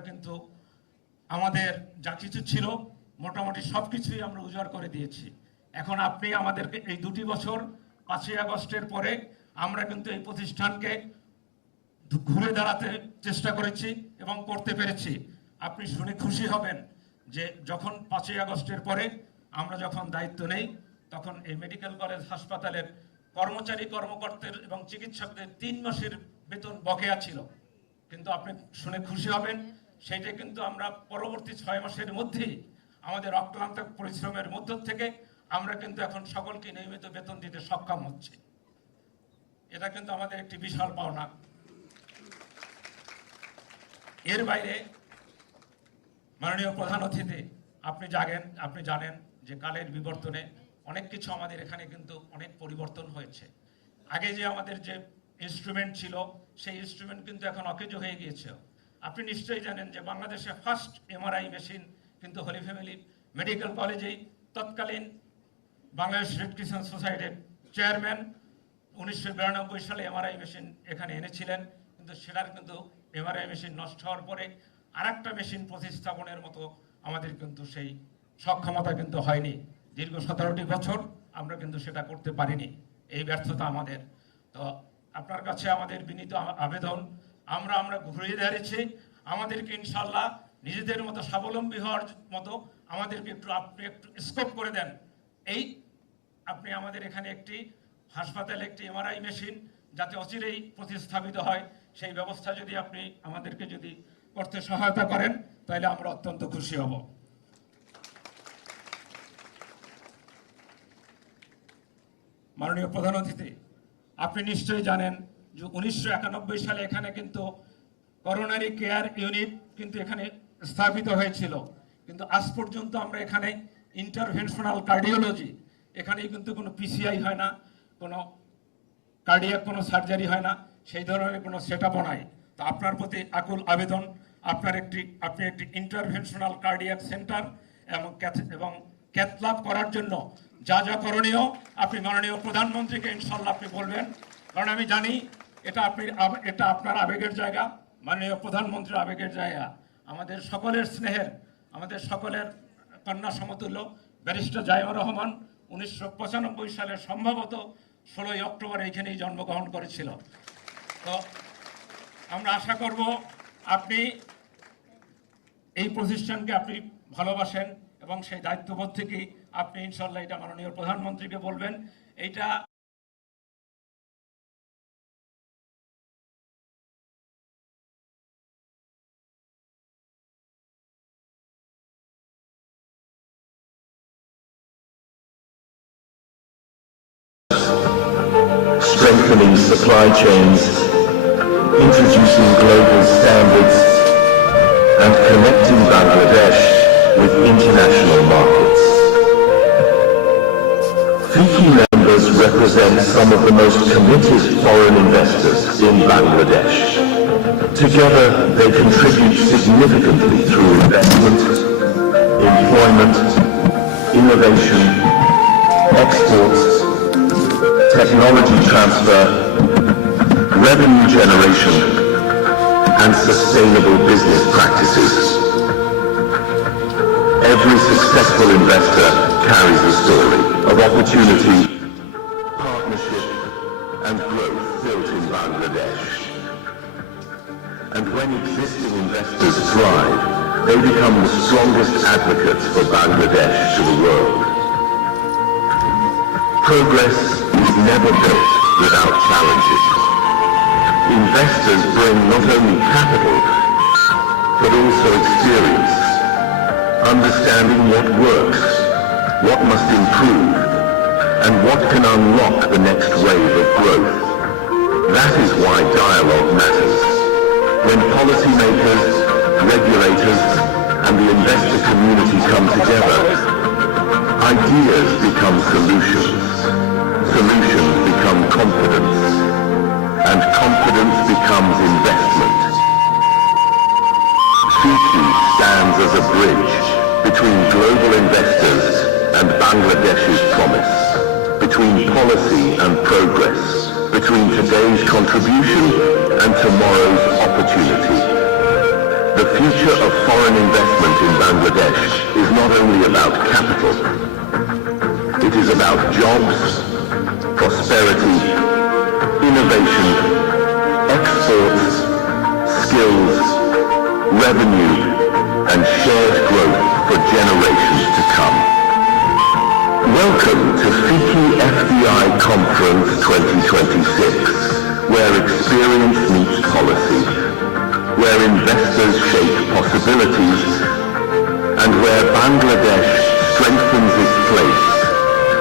আমরা কিন্তু আমাদের যা কিছু ছিল মোটামুটি সবকিছুই আমরা উজাড় করে দিয়েছি। এখন আপনি আমাদেরকে এই 2টি বছর 5ই আগস্টের পরে আমরা কিন্তু এই প্রতিষ্ঠানকে ঘুরে দাঁড়াতে চেষ্টা করেছি এবং করতে পেরেছি। আপনি শুনে খুশি হবেন যে যখন 5ই আগস্টের পরে আমরা যখন দায়িত্ব নেই তখন এই মেডিকেল কলেজ হাসপাতালের কর্মচারী কর্মকর্তাদের এবং চিকিৎসকদের 3 মাসের বেতন বকেয়া ছিল, কিন্তু আপনি শুনে খুশি হবেন সেইটা কিন্তু আমরা পরবর্তী 6 মাসের মধ্যেই আমাদের অক্লান্ত পরিশ্রমের মধ্য থেকে আমরা কিন্তু এখন সকলকে নিয়মিত বেতন দিতে সক্ষম হচ্ছি। এটা কিন্তু আমাদের একটি বিশাল পাওনা। এর বাইরে মাননীয় প্রধান অতিথি, আপনি জানেন যে কালের বিবর্তনে অনেক কিছু আমাদের এখানে কিন্তু অনেক পরিবর্তন হয়েছে। আগে যে আমাদের যে ইনস্ট্রুমেন্ট ছিল সেই ইনস্ট্রুমেন্ট কিন্তু এখন অকেজো হয়ে গিয়েছে। আপনি নিশ্চয়ই জানেন যে বাংলাদেশে ফার্স্ট এমআরআই মেশিন কিন্তু হলি ফ্যামিলি মেডিকেল কলেজেই তৎকালীন বাংলাদেশ রেড ক্রিসেন্ট সোসাইটির চেয়ারম্যান 1992 সালে এমআরআই মেশিন এখানে এনেছিলেন, কিন্তু সেটার কিন্তু এমআরআই মেশিন নষ্ট হওয়ার পরে আরেকটা মেশিন প্রতিস্থাপনের মতো আমাদের কিন্তু সেই সক্ষমতা কিন্তু হয়নি। দীর্ঘ 17টি বছর আমরা কিন্তু সেটা করতে পারিনি, এই ব্যর্থতা আমাদের। তো আপনার কাছে আমাদের বিনীত আবেদন, আমরা ঘুরে দাঁড়িয়েছি, আমাদেরকে ইনশাল্লাহ নিজেদের মতো স্বাবলম্বী হওয়ার মতো আমাদেরকে আপনি একটু স্কোপ করে দেন। এই আপনি আমাদের এখানে একটি হাসপাতালে একটি এমআরআই মেশিন যাতে অচিরেই প্রতিস্থাপিত হয় সেই ব্যবস্থা যদি আপনি আমাদেরকে যদি করতে সহায়তা করেন তাহলে আমরা অত্যন্ত খুশি হব। মাননীয় প্রধান অতিথি, আপনি নিশ্চয়ই জানেন যে 1991 সালে এখানে কিন্তু করোনারি কেয়ার ইউনিট কিন্তু এখানে স্থাপিত হয়েছিল, কিন্তু আজ পর্যন্ত আমরা এখানে ইন্টারভেনশনাল কার্ডিওলজি এখানে কিন্তু কোনো পিসিআই হয় না, কোনো কার্ডিয়াক কোনো সার্জারি হয় না, সেই ধরনের কোনো সেটআপও নাই। তো আপনার প্রতি আকুল আবেদন, আপনি একটি ইন্টারভেনশনাল কার্ডিয়াক সেন্টার এবং ক্যাথল্যাব করার জন্য যা যা করণীয় আপনি মাননীয় প্রধানমন্ত্রীকে ইনশাল্লাহ আপনি বলবেন, কারণ আমি জানি এটা আপনার আবেগের জায়গা, মাননীয় প্রধানমন্ত্রীর আবেগের জায়গা। আমাদের সকলের স্নেহের, আমাদের সকলের কন্যা সমতুল্য ব্যারিস্টার জাইমুর রহমান 1995 সালে সম্ভবত 16ই অক্টোবর এইখানেই জন্মগ্রহণ করেছিল। তো আমরা আশা করব আপনি এই প্রতিষ্ঠানকে আপনি ভালোবাসেন এবং সেই দায়িত্ববোধ থেকেই আপনি ইনশাল্লাহ এটা মাননীয় প্রধানমন্ত্রীকে বলবেন। এইটা strengthening supply chains, introducing global standards, and connecting Bangladesh with international markets. FCCI members represent some of the most committed foreign investors in Bangladesh. Together, they contribute significantly through investment, employment, innovation, exports, technology transfer, revenue generation, and sustainable business practices. Every successful investor carries a story of opportunity, partnership, and growth built in Bangladesh. And when existing investors thrive, they become the strongest advocates for Bangladesh to the world. Progress is never built without challenges. Investors bring not only capital, but also experience, understanding what works, what must improve, and what can unlock the next wave of growth. That is why dialogue matters. When policymakers, regulators, and the investor community come together, ideas become solutions, solutions become confidence, and confidence becomes investment. FCCI stands as a bridge between global investors and Bangladesh's promise, between policy and progress, between today's contribution and tomorrow's opportunity. The future of foreign investment in Bangladesh is not only about capital. It is about jobs, prosperity, innovation, exports, skills, revenue, and shared growth for generations to come. Welcome to FICCI FDI Conference 2026, where experience meets policy, where investors shape possibilities, and where Bangladesh strengthens its place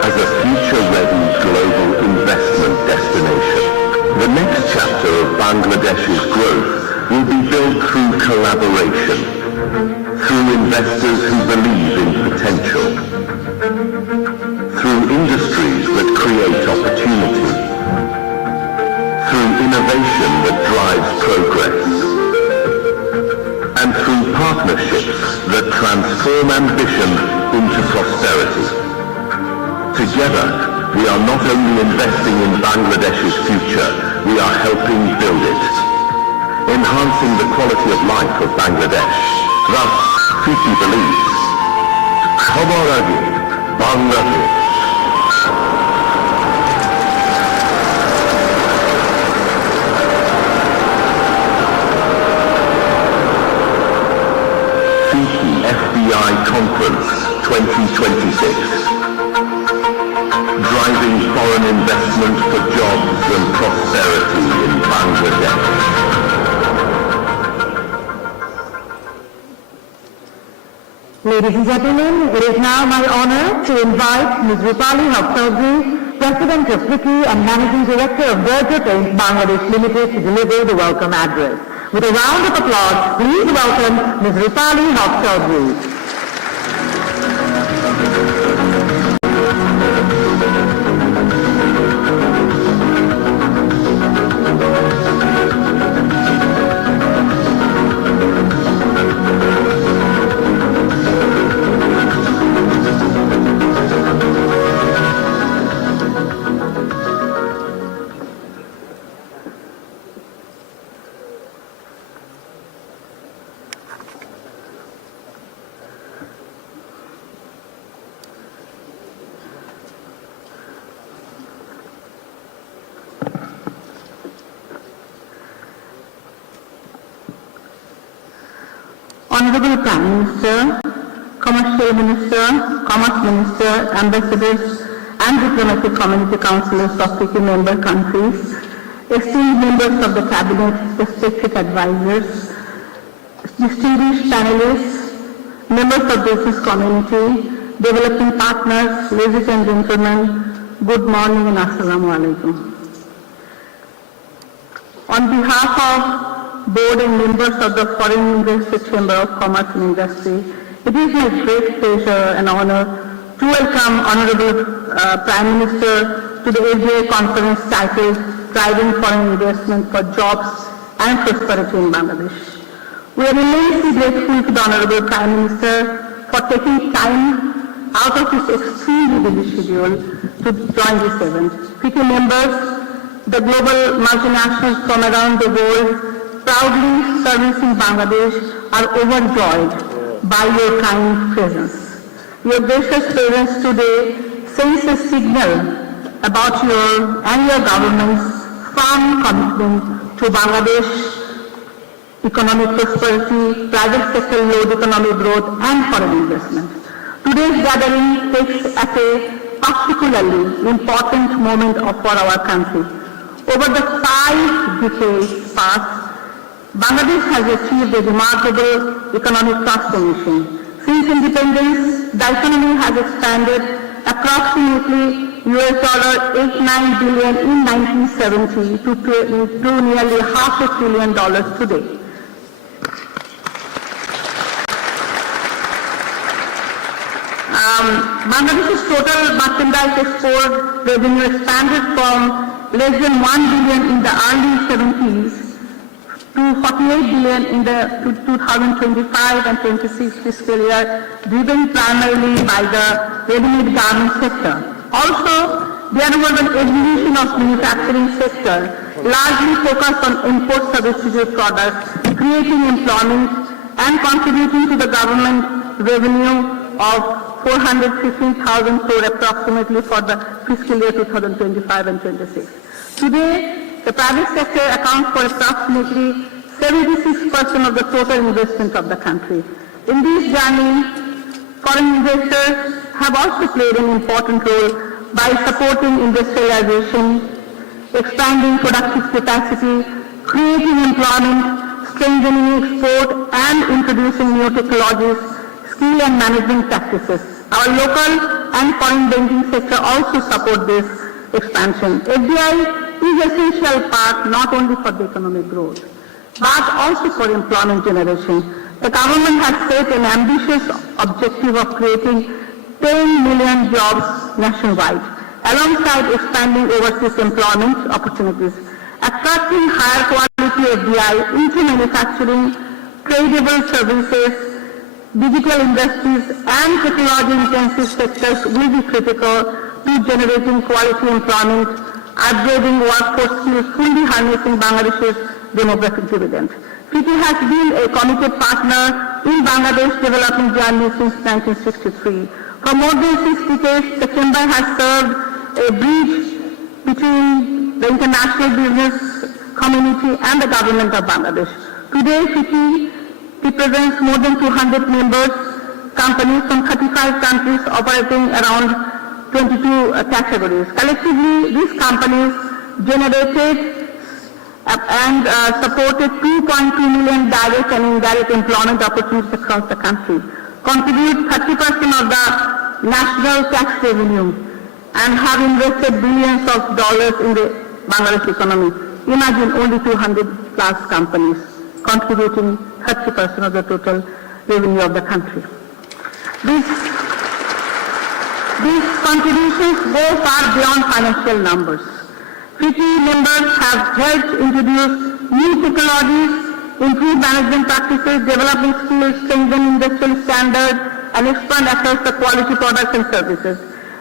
as a future-ready global investment destination. The next chapter of Bangladesh's growth will be built through collaboration, through investors who believe in potential, through industries that create opportunity, through innovation that drives progress, and through partnerships that transform ambition into prosperity. Together, we are not only investing in Bangladesh's future, we are helping build it, enhancing the quality of life of Bangladesh. Thus, FICCI believes, Khobor age, Bangladesh. FICCI FDI Conference 2026. Driving foreign investment for jobs and prosperity in Bangladesh. Ladies and gentlemen, it is now my honor to invite Ms. Rupali Hafsaudri, President of FICCI and Managing Director of Berger Paints Bangladesh Limited, to deliver the welcome address. With a round of applause, please welcome Ms. Rupali Hafsaudri. Honorable Prime Minister, Commercial Minister, Commerce Minister, Ambassadors and Diplomatic Community Councillors of FICCI member countries, esteemed members of the Cabinet, respected advisors, distinguished panelists, members of business community, developing partners, ladies and gentlemen, good morning and Assalamu alaikum. On behalf of Board and members of the Foreign Investor Chamber of Commerce and Industry, it is my great pleasure and honor to welcome Honorable Prime Minister to the FDI conference titled Driving Foreign Investment for Jobs and Prosperity in Bangladesh. We are immensely grateful to the Honorable Prime Minister for taking time out of his extremely busy schedule to join this event. FICCI members, the global multinationals from around the world proudly servicing Bangladesh are overjoyed by your kind presence. Your gracious presence today sends a signal about your and your government's firm commitment to Bangladesh economic prosperity, private sector load economic growth and foreign investment. Today's gathering takes at a particularly important moment for our country. Over the 5 decades past, Bangladesh has achieved a remarkable economic transformation. Since independence, the economy has expanded approximately $89 billion in 1970 to nearly $500 billion today. Bangladesh's total merchandise export revenue expanded from less than $1 billion in the early 70s to $48 billion in the 2025 and 26 fiscal year, driven primarily by the ready-made garment sector. Also, there was an evolution of manufacturing sector, largely focused on import substitute products, creating employment and contributing to the government revenue of 415,000 crore approximately for the fiscal year 2025 and 26. Today, the private sector accounts for approximately 76% of the total investment of the country. In this journey, foreign investors have also played an important role by supporting industrialization, expanding productive capacity, creating employment, strengthening export, and introducing new technologies, skill and management practices. Our local and foreign banking sector also support this expansion. FDI is an essential part not only for the economic growth, but also for employment generation. The government has set an ambitious objective of creating 10 million jobs nationwide, alongside expanding overseas employment opportunities, attracting higher quality FDI into manufacturing, tradable services, digital industries and technology-intensive sectors will be critical to generating quality employment, upgrading workforce skills, fully harnessing Bangladesh's demographic dividend. FICCI has been a committed partner in Bangladesh's development journey since 1963. For more than 6 decades, the Chamber has served a bridge between the international business community and the government of Bangladesh. Today, FICCI represents more than 200 members companies from 35 countries operating around 22 categories. Collectively, these companies generated and supported 2.2 million direct and indirect employment opportunities across the country, contribute 30% of the national tax revenue, and have invested billions of dollars in the Bangladesh economy. Imagine only 200 plus companies contributing 30% of the total revenue of the country. These contributions go far beyond financial numbers. FICCI members have helped introduce new technologies, improve management practices, developing skills, strengthen industrial standards, and expand across the quality products and services.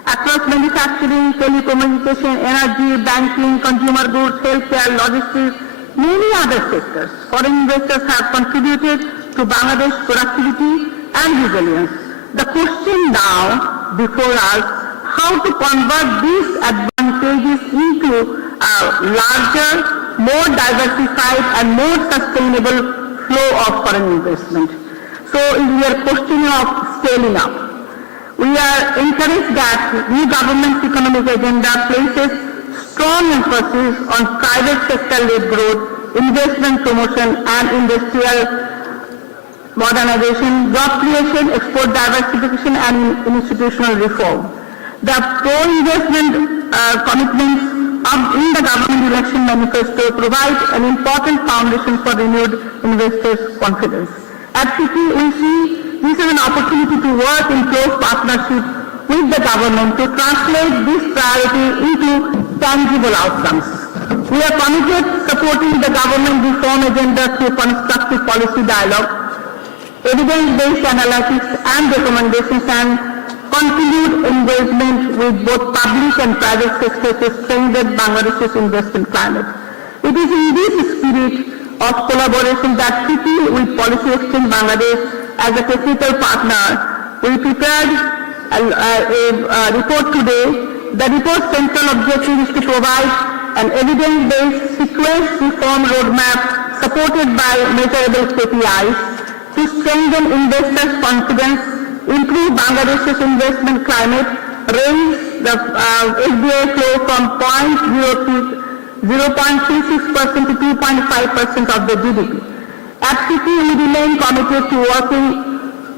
Across manufacturing, telecommunication, energy, banking, consumer goods, healthcare, logistics, many other sectors, foreign investors have contributed to Bangladesh's productivity and resilience. The question now before us, how to convert these advantages into a larger, more diversified and more sustainable flow of foreign investment. So we are questioning of scaling up. We are encouraged that new government's economic agenda places strong emphasis on private sector-led growth, investment promotion and industrial modernization, job creation, export diversification and institutional reform. The pro-investment commitments in the government election manifesto provide an important foundation for renewed investors' confidence. At FICCI, we see this is an opportunity to work in close partnership with the government to translate this priority into tangible outcomes. We are committed supporting the government reform agenda through constructive policy dialogue, evidence-based analytics and recommendations, and continued engagement with both public and private sectors to strengthen Bangladesh's investment climate. It is in this spirit of collaboration that FICCI with Policy Exchange Bangladesh as a technical partner, we prepared a report today. The report's central objective is to provide an evidence-based sequence reform roadmap supported by measurable KPIs to strengthen investors' confidence, improve Bangladesh's investment climate, raise the FDI flow from 0.36% to 2.5% of the GDP. At FICCI, we remain committed to working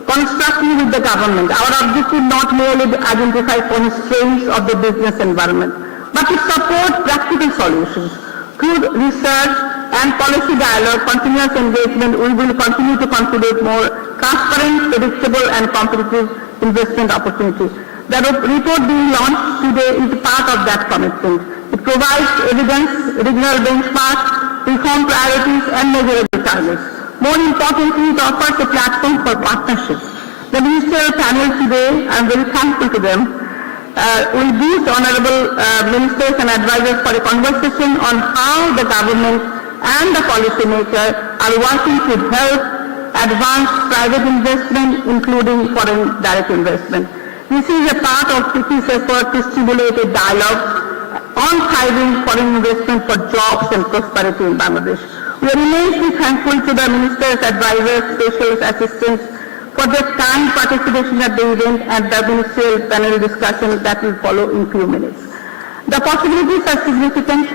constructively with the government. Our objective not merely to identify constraints of the business environment, but to support practical solutions. Through research and policy dialogue, continuous engagement, we will continue to contribute more transparent, predictable and competitive investment opportunities. The report being launched today is part of that commitment. It provides evidence, regional benchmarks, reform priorities and measurable targets. More importantly, it offers a platform for partnerships. The ministerial panel today, I am very thankful to them, will boost honorable ministers and advisors for a conversation on how the government and the policymaker are working to help advance private investment, including foreign direct investment. This is a part of FCCI's effort to stimulate a dialogue on thriving foreign investment for jobs and prosperity in Bangladesh. We are immensely thankful to the Minister's advisors, special assistants for their kind participation at the event and the Ministerial panel discussion that will follow in few minutes. The possibilities are significant.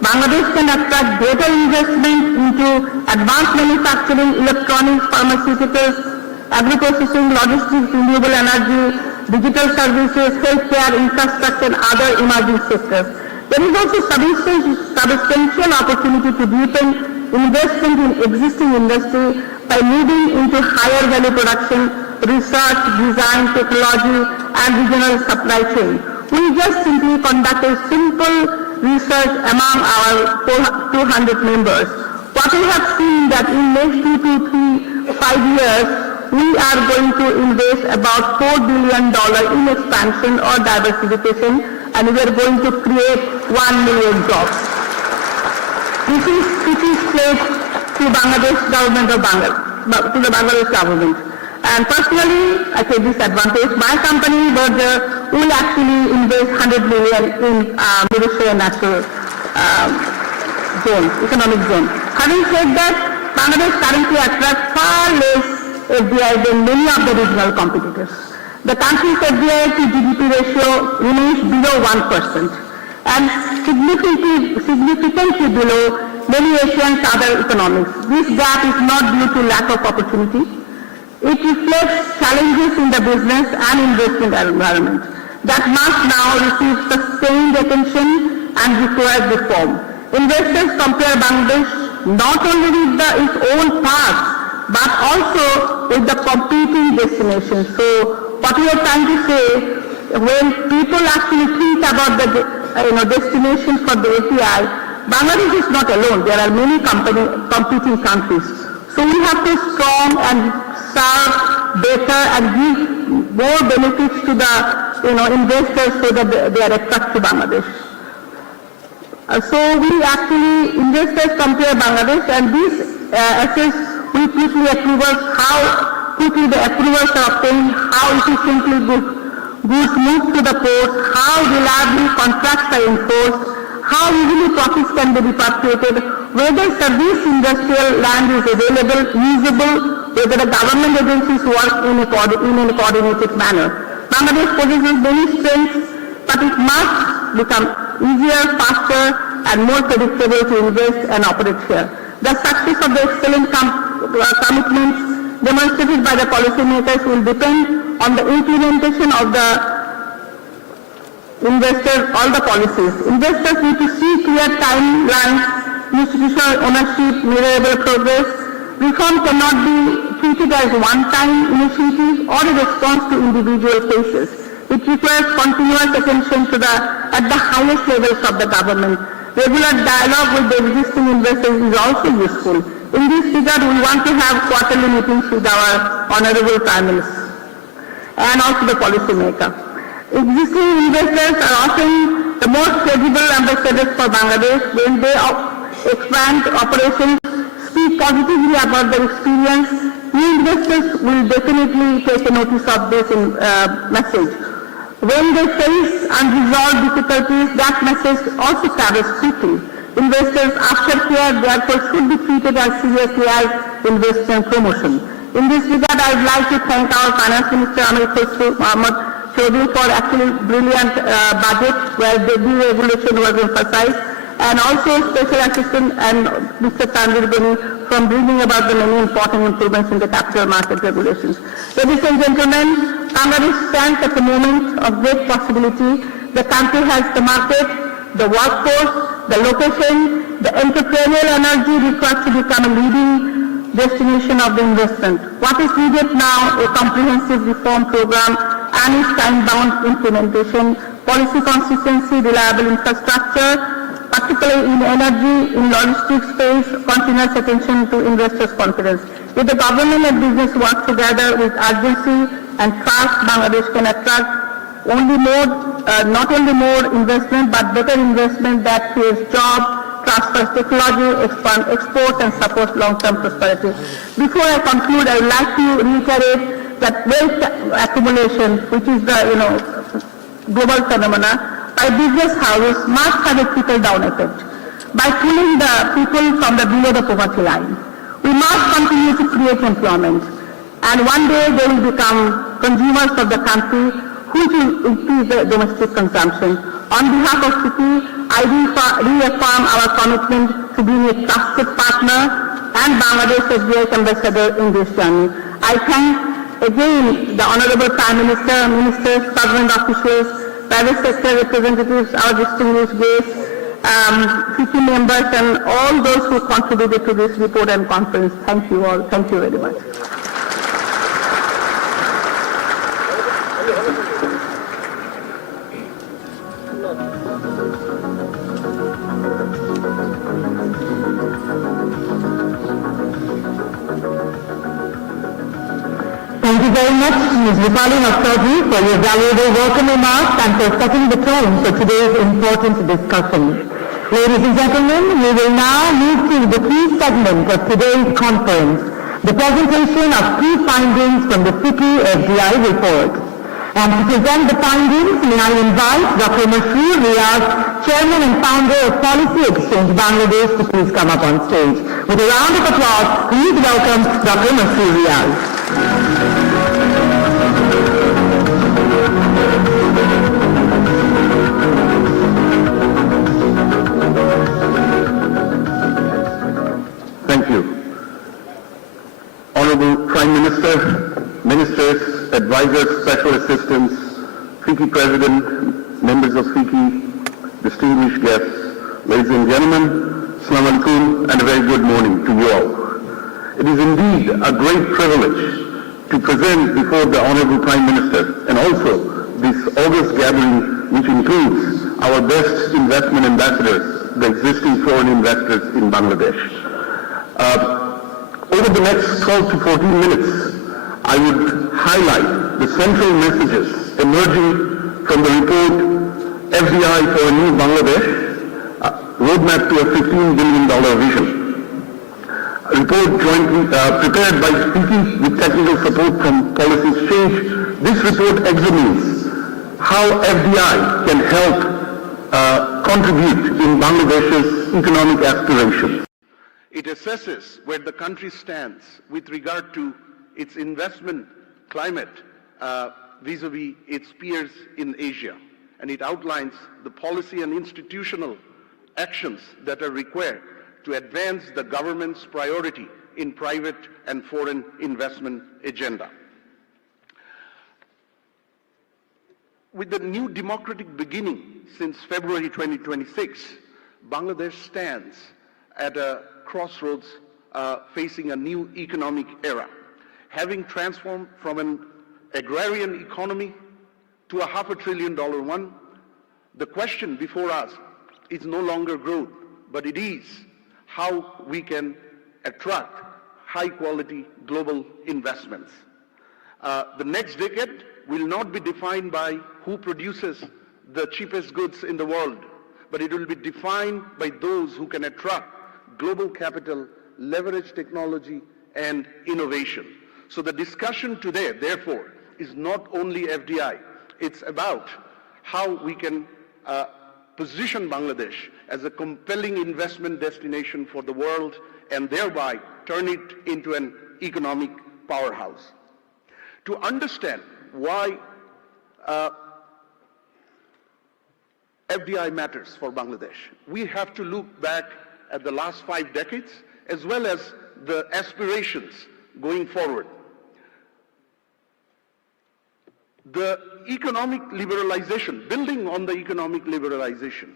Bangladesh can attract greater investment into advanced manufacturing, electronics, pharmaceuticals, agri-processing, logistics, renewable energy, digital services, healthcare, infrastructure, and other emerging sectors. There is also substantial opportunity to deepen investment in existing industry by moving into higher value production, research, design, technology, and regional supply chain. We just simply conduct a simple research among our 200 members. What we have seen that in next 2 to 5 years, we are going to invest about $4 billion in expansion or diversification, and we are going to create 1 million jobs. This is pledge to Bangladesh government of to the Bangladesh government. And personally, I take this advantage. My company, Berger, will actually invest 100 million in Ministerial natural zone, economic zone. Having said that, Bangladesh currently attracts far less FDI than many of the regional competitors. The country's FDI to GDP ratio remains below 1% and significantly below many Asian other economies. This gap is not due to lack of opportunity. It reflects challenges in the business and investment environment that must now receive sustained attention and require reform. Investors compare Bangladesh not only with its own past, but also with the competing destinations. So what we are trying to say, when people actually think about the destination for the API, Bangladesh is not alone. There are many competing countries. So we have to strong and serve better and give more benefits to the investors so that they are attracted to Bangladesh. So we actually investors compare Bangladesh, and this assess we quickly approvals, how quickly the approvals are obtained, how efficiently goods move to the ports, how reliably contracts are enforced, how easily profits can be repatriated, whether service industrial land is available, usable, whether the government agencies work in a coordinated manner. Bangladesh possesses many strengths, but it must become easier, faster, and more predictable to invest and operate here. The success of the excellent commitments demonstrated by the policymakers will depend on the implementation of the investors, all the policies. Investors need to see clear timelines, institutional ownership, measurable progress. Reform cannot be treated as one-time initiative or a response to individual cases. It requires continuous attention at the highest levels of the government. Regular dialogue with the existing investors is also useful. In this regard, we want to have quarterly meetings with our Honorable Prime Minister and also the policymaker. Existing investors are often the most credible ambassadors for Bangladesh. When they expand operations, speak positively about their experience, new investors will definitely take a notice of this message. When they face unresolved difficulties, that message also travels quickly. Investors aftercare therefore should be treated as seriously as investment promotion. In this regard, I would like to thank our Finance Minister Amir Khosrow Mohammad Chaudhary for actually brilliant budget where the deregulation was emphasized, and also Special Assistant and Mr. Tanvir Bani from bringing about the many important improvements in the capital market regulations. Ladies and gentlemen, Bangladesh stands at a moment of great possibility. The country has the market, the workforce, the location, the entrepreneurial energy required to become a leading destination of the investment. What is needed now? A comprehensive reform program and its time-bound implementation, policy consistency, reliable infrastructure, particularly in energy, in logistics space, continuous attention to investors' confidence. If the government and business work together with urgency and trust, Bangladesh can attract not only more investment, but better investment that creates jobs, transfers technology, export and support long-term prosperity. Before I conclude, I would like to reiterate that wealth accumulation, which is the global phenomena, by business houses must have a trickle-down effect by pulling the people from the below the poverty line. We must continue to create employment, and one day they will become consumers of the country, which will increase the domestic consumption. On behalf of CITI, I reaffirm our commitment to being a trusted partner and Bangladesh as great ambassador in this journey. I thank again the Honorable Prime Minister, Ministers, government officials, private sector representatives, our distinguished guests, CITI members and all those who contributed to this report and conference. Thank you all. Thank you very much. Thank you very much, Ms. Rupali Naqshji, for your valuable welcome remarks and for setting the tone for today's important discussion. Ladies and gentlemen, we will now move to the key segment of today's conference, the presentation of key findings from the FCCI FDI report. And to present the findings, may I invite Dr. Masroor Riaz, Chairman and Founder of Policy Exchange Bangladesh, to please come up on stage. With a round of applause, please welcome Dr. Masroor Riaz. Thank you. Honorable Prime Minister, Ministers, Advisors, Special Assistants, FCCI President, members of FCCI, distinguished guests, ladies and gentlemen, Assalamu alaikum and a very good morning to you all. It is indeed a great privilege to present before the Honorable Prime Minister and also this august gathering which includes our best investment ambassadors, the existing foreign investors in Bangladesh. Over the next 12 to 14 minutes, I would highlight the central messages emerging from the report FDI for a New Bangladesh, Roadmap to a $15 billion vision. A report jointly prepared by FCCI with technical support from Policy Exchange. This report examines how FDI can help contribute in Bangladesh's economic aspirations. It assesses where the country stands with regard to its investment climate vis-a-vis its peers in Asia, and it outlines the policy and institutional actions that are required to advance the government's priority in private and foreign investment agenda. With the new democratic beginning since February 2026, Bangladesh stands at a crossroads facing a new economic era. Having transformed from an agrarian economy to a $500 billion one, the question before us is no longer growth, but it is how we can attract high-quality global investments. The next decade will not be defined by who produces the cheapest goods in the world, but it will be defined by those who can attract global capital, leverage technology, and innovation. So the discussion today, therefore, is not only FDI. It's about how we can position Bangladesh as a compelling investment destination for the world and thereby turn it into an economic powerhouse. To understand why FDI matters for Bangladesh, we have to look back at the last 5 decades as well as the aspirations going forward. The economic liberalization, building on the economic liberalization,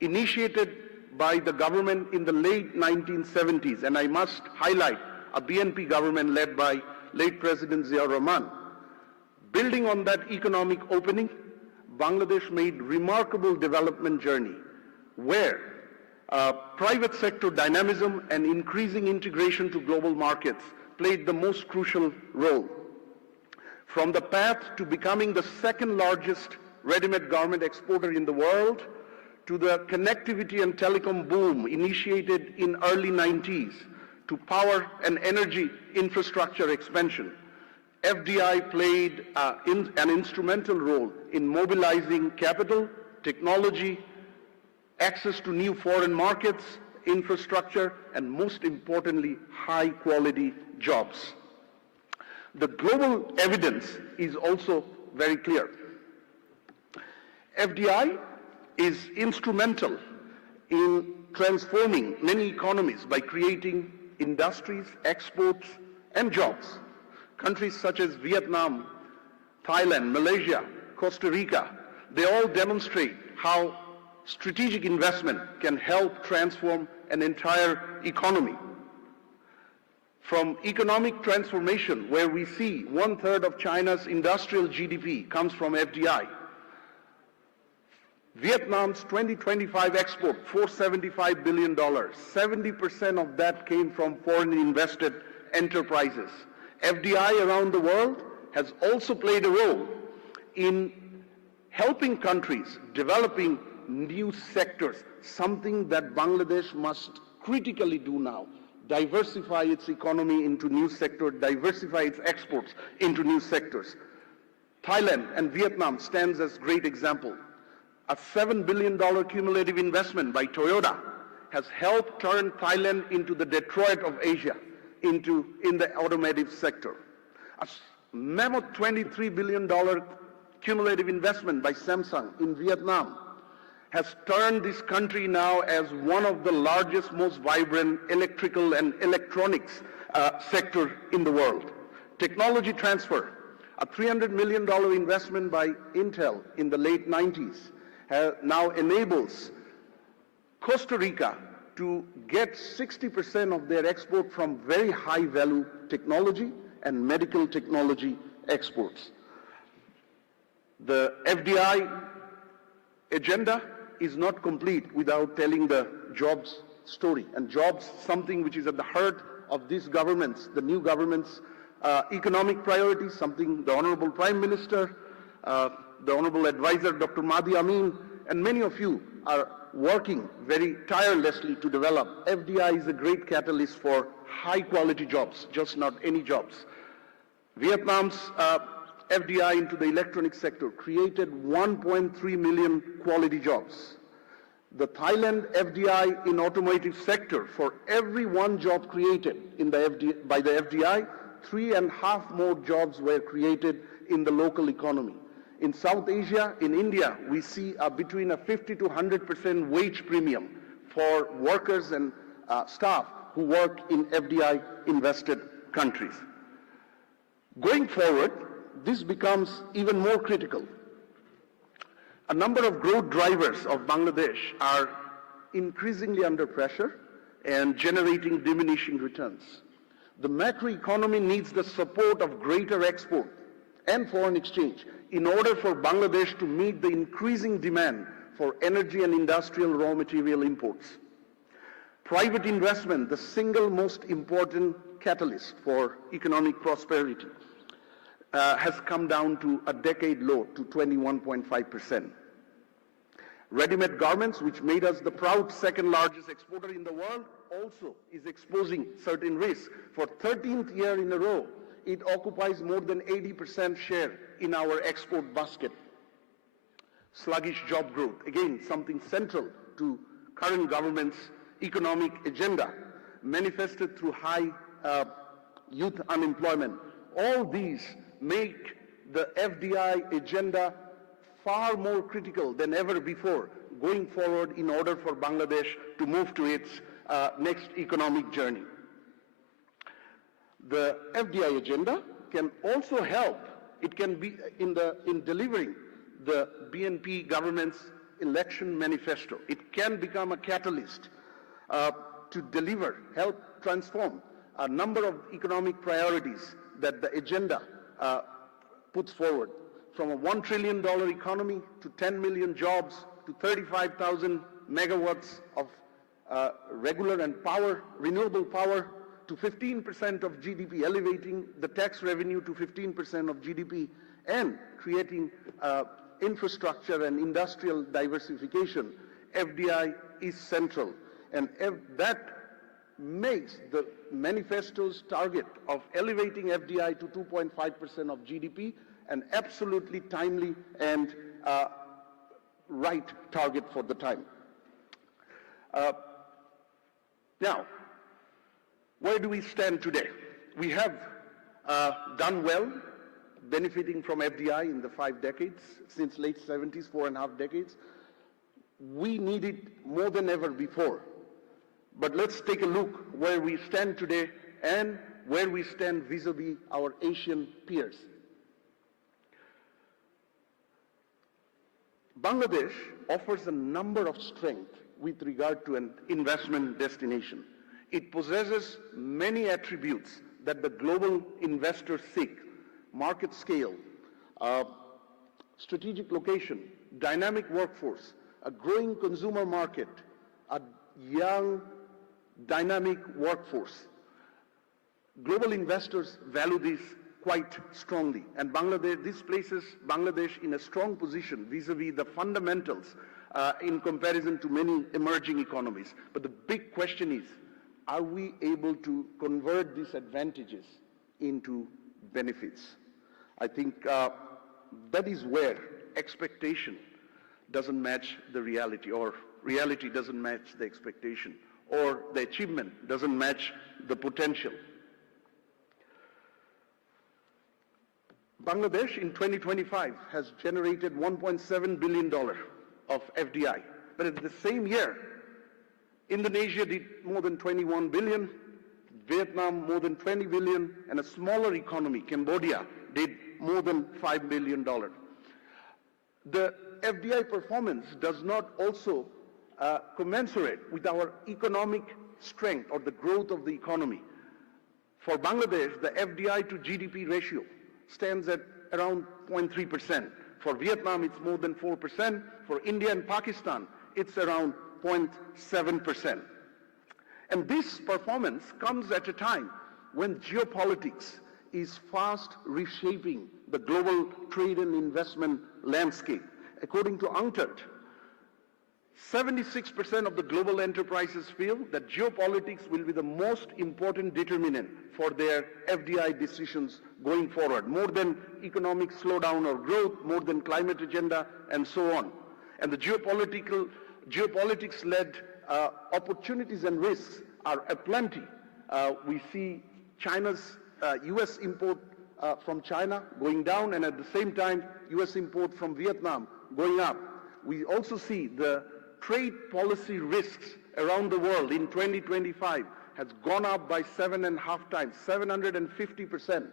initiated by the government in the late 1970s, and I must highlight a BNP government led by late President Zia Rahman. Building on that economic opening, Bangladesh made remarkable development journey where private sector dynamism and increasing integration to global markets played the most crucial role. From the path to becoming the second largest ready-made garment exporter in the world to the connectivity and telecom boom initiated in early 90s, to power and energy infrastructure expansion, FDI played an instrumental role in mobilizing capital, technology, access to new foreign markets, infrastructure, and most importantly, high-quality jobs. The global evidence is also very clear. FDI is instrumental in transforming many economies by creating industries, exports, and jobs. Countries such as Vietnam, Thailand, Malaysia, Costa Rica, they all demonstrate how strategic investment can help transform an entire economy. From economic transformation, where we see 1/3 of China's industrial GDP comes from FDI, Vietnam's 2025 export, $475 billion, 70% of that came from foreign invested enterprises. FDI around the world has also played a role in helping countries developing new sectors, something that Bangladesh must critically do now. Diversify its economy into new sectors, diversify its exports into new sectors. Thailand and Vietnam stands as great example. A $7 billion cumulative investment by Toyota has helped turn Thailand into the Detroit of Asia, in the automotive sector. A mammoth $23 billion cumulative investment by Samsung in Vietnam has turned this country now as one of the largest, most vibrant electrical and electronics sector in the world. Technology transfer, a $300 million investment by Intel in the late 90s now enables Costa Rica to get 60% of their export from very high value technology and medical technology exports. The FDI agenda is not complete without telling the jobs story. And jobs, something which is at the heart of this government's, the new government's economic priorities, something the Honorable Prime Minister, the Honorable Advisor Dr. Mahdi Amin, and many of you are working very tirelessly to develop. FDI is a great catalyst for high quality jobs, just not any jobs. Vietnam's FDI into the electronic sector created 1.3 million quality jobs. The Thailand FDI in automotive sector, for every one job created in the by the FDI, 3.5 more jobs were created in the local economy. In South Asia, in India, we see between a 50 to 100% wage premium for workers and staff who work in FDI invested countries. Going forward, this becomes even more critical. A number of growth drivers of Bangladesh are increasingly under pressure and generating diminishing returns. The macroeconomy needs the support of greater export and foreign exchange in order for Bangladesh to meet the increasing demand for energy and industrial raw material imports. Private investment, the single most important catalyst for economic prosperity, has come down to a decade low, to 21.5%. Ready-made garments, which made us the proud second largest exporter in the world, also is exposing certain risks. For 13th year in a row, it occupies more than 80% share in our export basket. Sluggish job growth, again, something central to current government's economic agenda, manifested through high youth unemployment. All these make the FDI agenda far more critical than ever before going forward in order for Bangladesh to move to its next economic journey. The FDI agenda can also help. It can be in delivering the BNP government's election manifesto. It can become a catalyst to deliver, help transform a number of economic priorities that the agenda puts forward. From a $1 trillion economy to 10 million jobs to 35,000 megawatts of regular and renewable power to 15% of GDP, elevating the tax revenue to 15% of GDP, and creating infrastructure and industrial diversification. FDI is central, and that makes the manifesto's target of elevating FDI to 2.5% of GDP an absolutely timely and right target for the time. Now, where do we stand today? We have done well, benefiting from FDI in the 5 decades, since late 70s, 4.5 decades. We need it more than ever before. But let's take a look where we stand today and where we stand vis-a-vis our Asian peers. Bangladesh offers a number of strengths with regard to an investment destination. It possesses many attributes that the global investors seek: market scale, strategic location, dynamic workforce, a growing consumer market, a young, dynamic workforce. Global investors value this quite strongly, and this places Bangladesh in a strong position vis-a-vis the fundamentals in comparison to many emerging economies. But the big question is, are we able to convert these advantages into benefits? I think that is where expectation doesn't match the reality, or reality doesn't match the expectation, or the achievement doesn't match the potential. Bangladesh in 2025 has generated $1.7 billion of FDI, but at the same year, Indonesia did more than 21 billion, Vietnam more than 20 billion, and a smaller economy, Cambodia, did more than $5 billion. The FDI performance does not also commensurate with our economic strength or the growth of the economy. For Bangladesh, the FDI to GDP ratio stands at around 0.3%. For Vietnam, it's more than 4%. For India and Pakistan, it's around 0.7%. And this performance comes at a time when geopolitics is fast reshaping the global trade and investment landscape. According to UNCTAD, 76% of the global enterprises feel that geopolitics will be the most important determinant for their FDI decisions going forward, more than economic slowdown or growth, more than climate agenda, and so on. And the geopolitics-led opportunities and risks are aplenty. We see China's U.S. import from China going down, and at the same time, U.S. import from Vietnam going up. We also see the trade policy risks around the world in 2025 has gone up by 7.5 times, 750%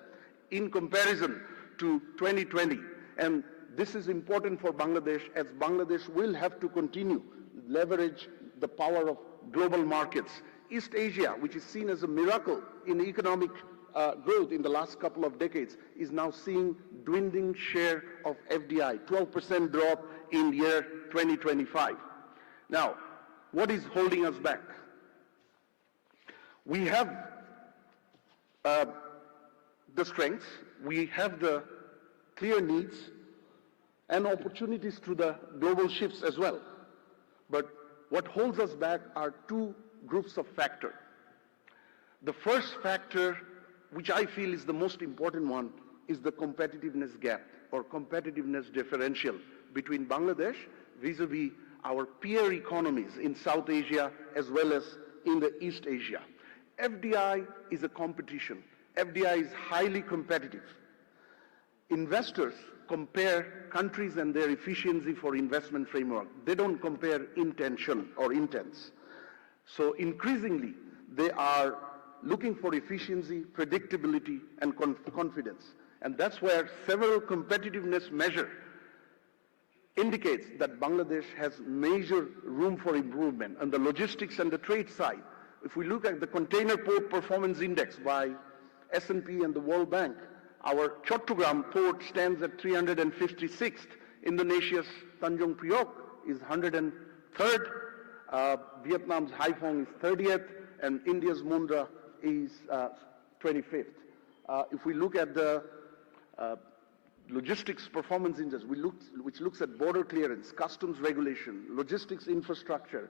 in comparison to 2020. And this is important for Bangladesh, as Bangladesh will have to continue leverage the power of global markets. East Asia, which is seen as a miracle in economic growth in the last couple of decades, is now seeing dwindling share of FDI, 12% drop in year 2025. Now, what is holding us back? We have the strengths, we have the clear needs and opportunities to the global shifts as well. But what holds us back are two groups of factors. The first factor, which I feel is the most important one, is the competitiveness gap or competitiveness differential between Bangladesh vis-a-vis our peer economies in South Asia as well as in the East Asia. FDI is a competition. FDI is highly competitive. Investors compare countries and their efficiency for investment framework. They don't compare intention or intents. So increasingly, they are looking for efficiency, predictability, and confidence. And that's where several competitiveness measures indicates that Bangladesh has major room for improvement on the logistics and the trade side. If we look at the Container Port Performance Index by S&P and the World Bank, our Chatrodol port stands at 356th. Indonesia's Tanjung Priok is 103rd. Vietnam's Haiphong is 30th, and India's Mundra is 25th. If we look at the logistics performance index, which looks at border clearance, customs regulation, logistics infrastructure,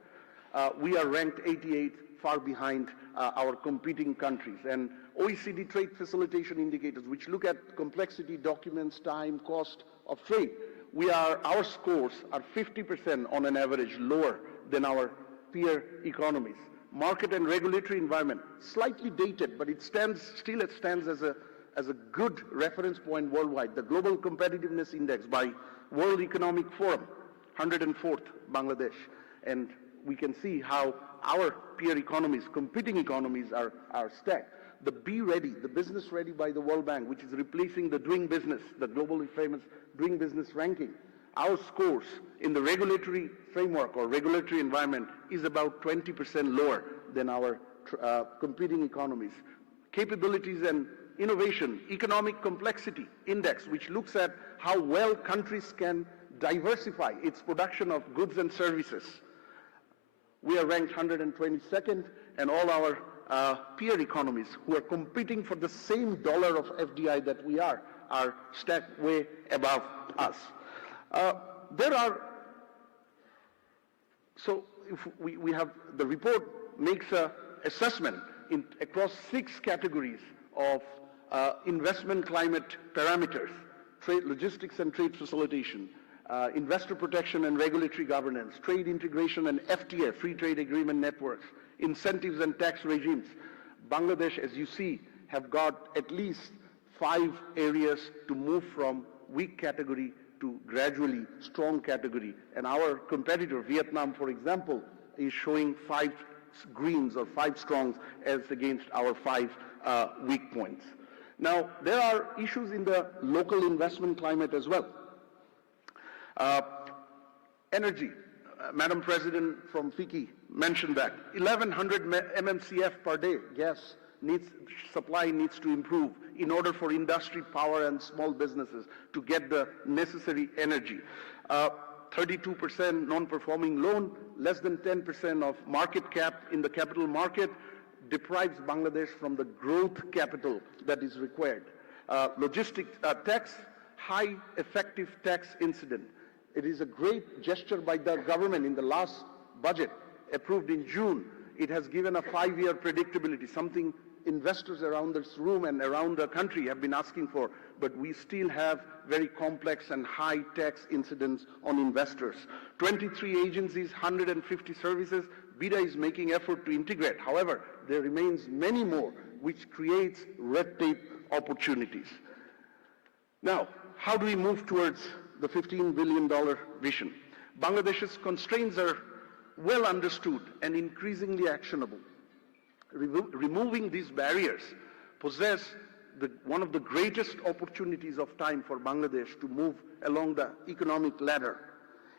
we are ranked 88, far behind our competing countries. And OECD trade facilitation indicators, which look at complexity, documents, time, cost of trade, our scores are 50% on an average lower than our peer economies. Market and regulatory environment, slightly dated, but it stands as a good reference point worldwide. The Global Competitiveness Index by World Economic Forum, 104th Bangladesh. And we can see how our peer economies, competing economies are stacked. The Be Ready, the Business Ready by the World Bank, which is replacing the Doing Business, the globally famous Doing Business ranking. Our scores in the regulatory framework or regulatory environment is about 20% lower than our competing economies. Capabilities and innovation, economic complexity index, which looks at how well countries can diversify its production of goods and services. We are ranked 122nd, and all our peer economies who are competing for the same dollar of FDI that we are stacked way above us. So if we have, the report makes an assessment across 6 categories of investment climate parameters: trade, logistics and trade facilitation, investor protection and regulatory governance, trade integration and FTA, free trade agreement networks, incentives and tax regimes. Bangladesh, as you see, have got at least 5 areas to move from weak category to gradually strong category. And our competitor, Vietnam, for example, is showing 5 greens or 5 strongs as against our 5 weak points. Now, there are issues in the local investment climate as well. Energy, Madam President from FICCI mentioned that 1100 MMCF per day gas supply needs to improve in order for industry, power and small businesses to get the necessary energy. 32% non-performing loan, less than 10% of market cap in the capital market deprives Bangladesh from the growth capital that is required. Logistics tax, high effective tax incident. It is a great gesture by the government in the last budget approved in June. It has given a 5-year predictability, something investors around this room and around the country have been asking for, but we still have very complex and high tax incidents on investors. 23 agencies, 150 services. BIDA is making effort to integrate. However, there remains many more, which creates red tape opportunities. Now, how do we move towards the $15 billion vision? Bangladesh's constraints are well understood and increasingly actionable. Removing these barriers possess one of the greatest opportunities of time for Bangladesh to move along the economic ladder.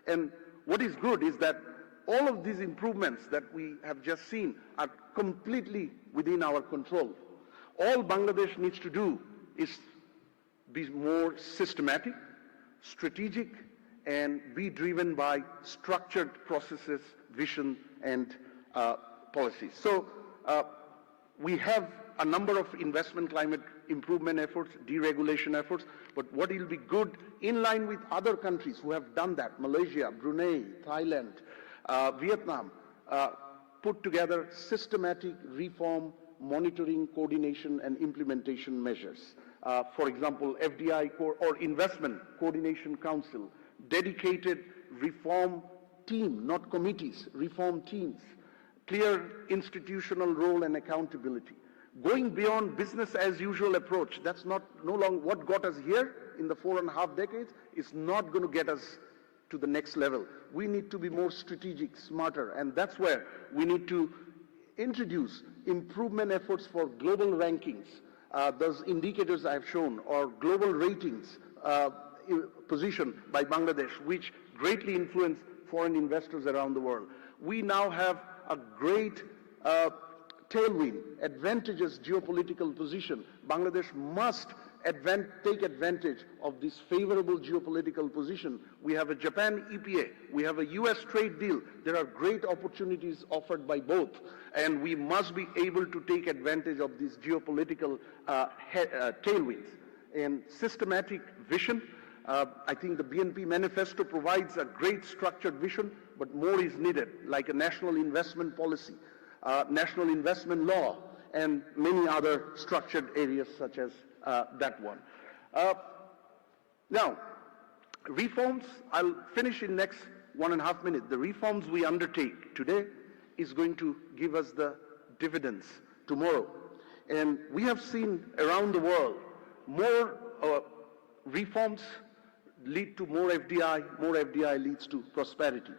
And what is good is that all of these improvements that we have just seen are completely within our control. All Bangladesh needs to do is be more systematic, strategic, and be driven by structured processes, vision, and policies. So we have a number of investment climate improvement efforts, deregulation efforts, but what will be good in line with other countries who have done that, Malaysia, Brunei, Thailand, Vietnam, put together systematic reform, monitoring, coordination, and implementation measures. For example, FDI or Investment Coordination Council, dedicated reform team, not committees, reform teams, clear institutional role and accountability. Going beyond business as usual approach, that's no longer what got us here in the 4.5 decades, is not going to get us to the next level. We need to be more strategic, smarter, and that's where we need to introduce improvement efforts for global rankings. Those indicators I have shown, or global ratings position by Bangladesh, which greatly influence foreign investors around the world. We now have a great tailwind, advantageous geopolitical position. Bangladesh must take advantage of this favorable geopolitical position. We have a Japan EPA, we have a US trade deal. There are great opportunities offered by both, and we must be able to take advantage of these geopolitical tailwinds. and systematic vision. I think the BNP manifesto provides a great structured vision, but more is needed, like a national investment policy, national investment law, and many other structured areas such as that one. Now, reforms, I'll finish in next 1.5 minutes. The reforms we undertake today is going to give us the dividends tomorrow. And we have seen around the world more reforms lead to more FDI leads to prosperity.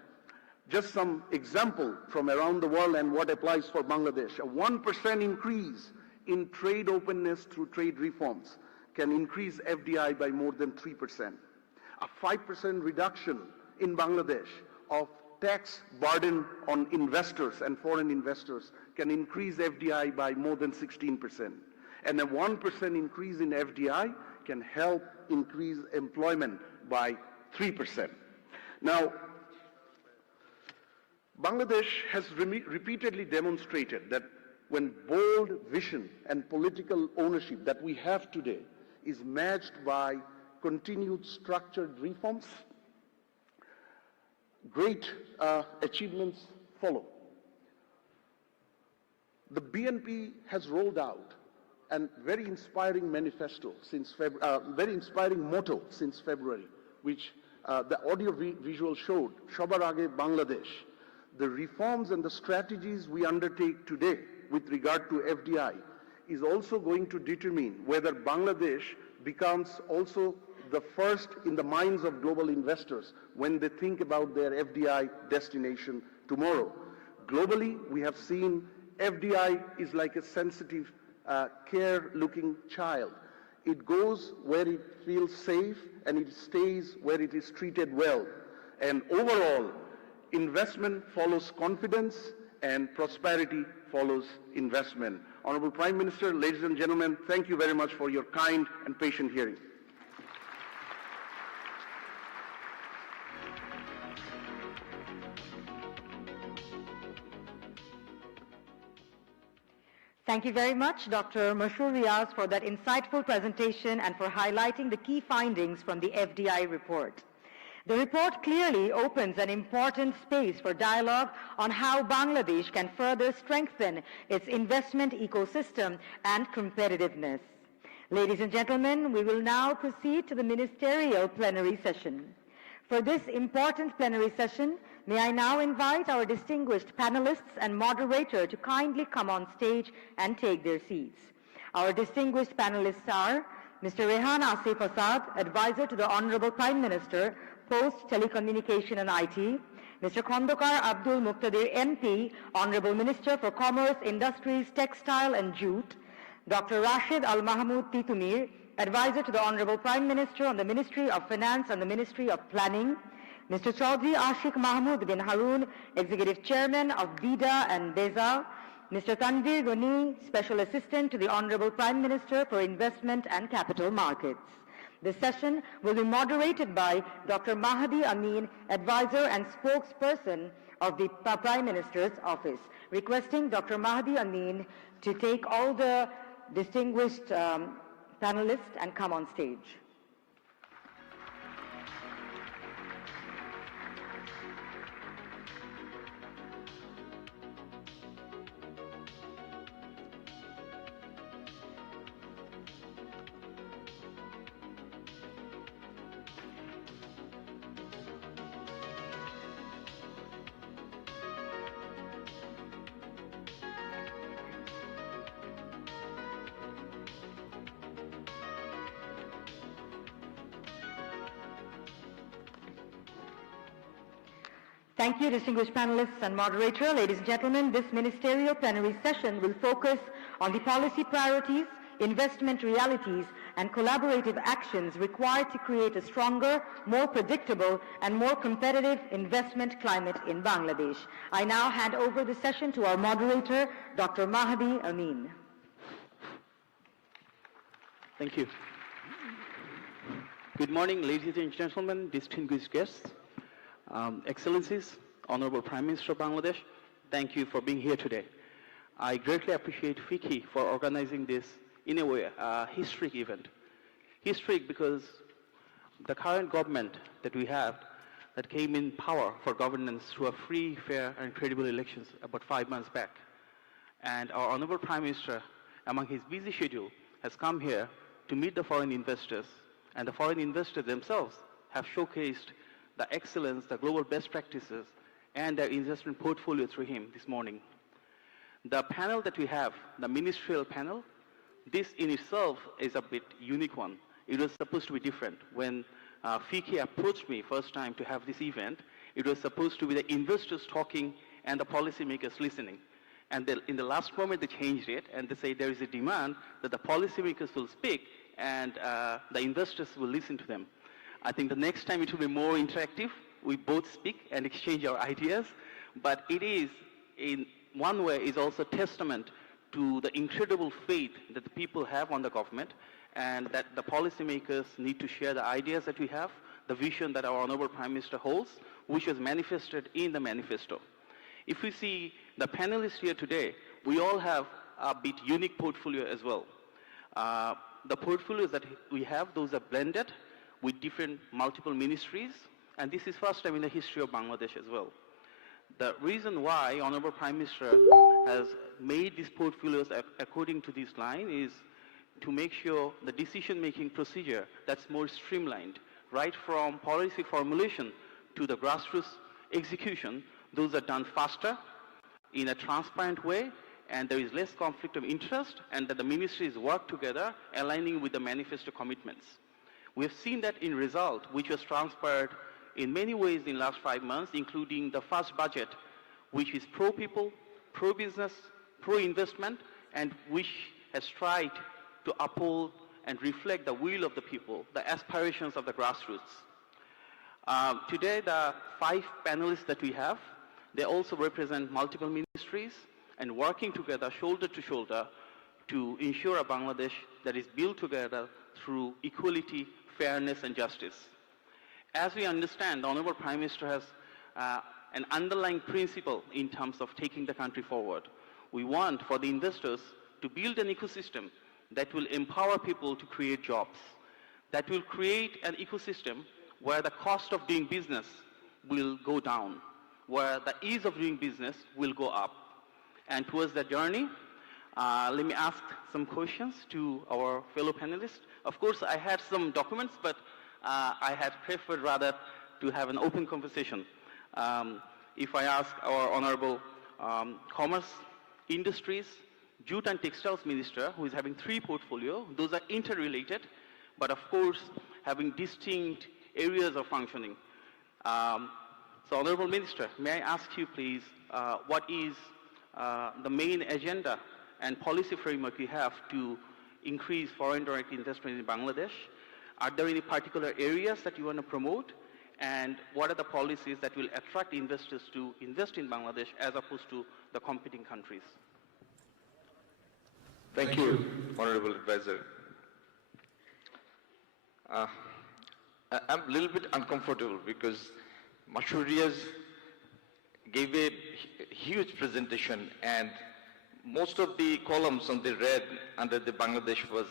Just some example from around the world and what applies for Bangladesh. A 1% increase in trade openness through trade reforms can increase FDI by more than 3%. A 5% reduction in Bangladesh of tax burden on investors and foreign investors can increase FDI by more than 16%. And a 1% increase in FDI can help increase employment by 3%. Now, Bangladesh has repeatedly demonstrated that when bold vision and political ownership that we have today is matched by continued structured reforms, great achievements follow. The BNP has rolled out a very inspiring manifesto since very inspiring motto since February, which the audio visual showed, Shobar Age Bangladesh. The reforms and the strategies we undertake today with regard to FDI is also going to determine whether Bangladesh becomes also the first in the minds of global investors when they think about their FDI destination tomorrow. Globally, we have seen FDI is like a sensitive, care-looking child. It goes where it feels safe and it stays where it is treated well. And overall, investment follows confidence and prosperity follows investment. Honorable Prime Minister, ladies and gentlemen, thank you very much for your kind and patient hearing. Thank you very much, Dr. Mashur Riaz, for that insightful presentation and for highlighting the key findings from the FDI report. The report clearly opens an important space for dialogue on how Bangladesh can further strengthen its investment ecosystem and competitiveness. Ladies and gentlemen, we will now proceed to the ministerial plenary session. For this important plenary session, may I now invite our distinguished panelists and moderator to kindly come on stage and take their seats. Our distinguished panelists are Mr. Rehan Asif Asad, Advisor to the Honorable Prime Minister, Post, Telecommunication and IT, Mr. Khondokar Abdul Muqtadir MP, Honorable Minister for Commerce, Industries, Textile and Jute, Dr. Rashid Al Mahmoud Titumir, Advisor to the Honorable Prime Minister on the Ministry of Finance and the Ministry of Planning, Mr. Chaudhry Ashik Mahmood bin Haroon, Executive Chairman of BIDA and BEZA, Mr. Tanvir Ghani, Special Assistant to the Honorable Prime Minister for Investment and Capital Markets. This session will be moderated by Dr. Mahdi Amin, Advisor and Spokesperson of the Prime Minister's Office. Requesting Dr. Mahdi Amin to take all the distinguished panelists and come on stage. Thank you, distinguished panelists and moderator. Ladies and gentlemen, this ministerial plenary session will focus on the policy priorities, investment realities, and collaborative actions required to create a stronger, more predictable, and more competitive investment climate in Bangladesh. I now hand over the session to our moderator, Dr. Mahdi Amin. Thank you. Good morning, ladies and gentlemen, distinguished guests. Excellencies, Honorable Prime Minister of Bangladesh, thank you for being here today. I greatly appreciate FICCI for organizing this, in a way, historic event. Historic because the current government that we have that came in power for governance through a free, fair and credible elections about 5 months back. And our Honorable Prime Minister, among his busy schedule, has come here to meet the foreign investors, and the foreign investors themselves have showcased the excellence, the global best practices, and their investment portfolio through him this morning. The panel that we have, the Ministerial panel, this in itself is a bit unique one. It was supposed to be different. When FCCI approached me first time to have this event, it was supposed to be the investors talking and the policymakers listening. And in the last moment, they changed it, and they say there is a demand that the policymakers will speak and the investors will listen to them. I think the next time it will be more interactive. We both speak and exchange our ideas, but it is, in one way, is also testament to the incredible faith that the people have on the government, and that the policymakers need to share the ideas that we have, the vision that our Honorable Prime Minister holds, which was manifested in the manifesto. If we see the panelists here today, we all have a bit unique portfolio as well. The portfolios that we have, those are blended with different multiple ministries, and this is first time in the history of Bangladesh as well. The reason why Honorable Prime Minister has made these portfolios according to this line is to make sure the decision-making procedure that's more streamlined, right from policy formulation to the grassroots execution, those are done faster, in a transparent way, and there is less conflict of interest, and that the ministries work together, aligning with the manifesto commitments. We have seen that in result, which was transpired in many ways in the last 5 months, including the first budget, which is pro-people, pro-business, pro-investment, and which has tried to uphold and reflect the will of the people, the aspirations of the grassroots. Today, the 5 panelists that we have, they also represent multiple ministries and working together shoulder to shoulder to ensure a Bangladesh that is built together through equality, fairness and justice. As we understand, the Honorable Prime Minister has an underlying principle in terms of taking the country forward. We want for the investors to build an ecosystem that will empower people to create jobs, that will create an ecosystem where the cost of doing business will go down, where the ease of doing business will go up. And towards that journey, let me ask some questions to our fellow panelists. Of course, I had some documents, but I had preferred rather to have an open conversation. If I ask our Honorable Commerce, Industries, Jute and Textiles Minister, who is having 3 portfolios, those are interrelated, but of course having distinct areas of functioning. So Honorable Minister, may I ask you please, what is the main agenda and policy framework you have to increase foreign direct investment in Bangladesh? Are there any particular areas that you want to promote? And what are the policies that will attract investors to invest in Bangladesh as opposed to the competing countries? Thank you, Honorable Advisor. I'm a little bit uncomfortable because Mashurias gave a huge presentation and most of the columns on the red under the Bangladesh was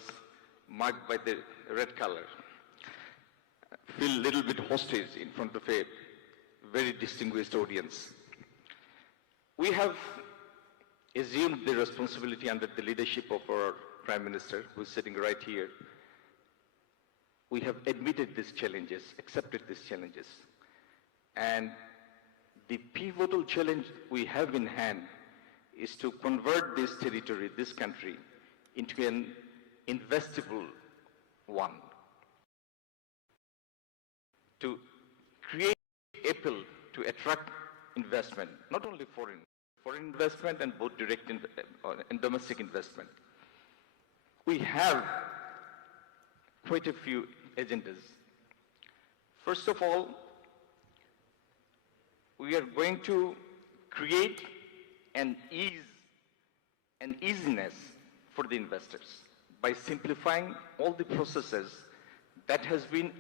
marked by the red color. I feel a little bit hostage in front of a very distinguished audience. We have assumed the responsibility under the leadership of our Prime Minister, who is sitting right here. We have admitted these challenges, accepted these challenges. And the pivotal challenge we have in hand is to convert this territory, this country, into an investable one. To create appeal to attract investment, not only foreign investment and both direct and domestic investment. We have quite a few agendas. First of all, we are going to create an easiness for the investors by simplifying all the processes that has been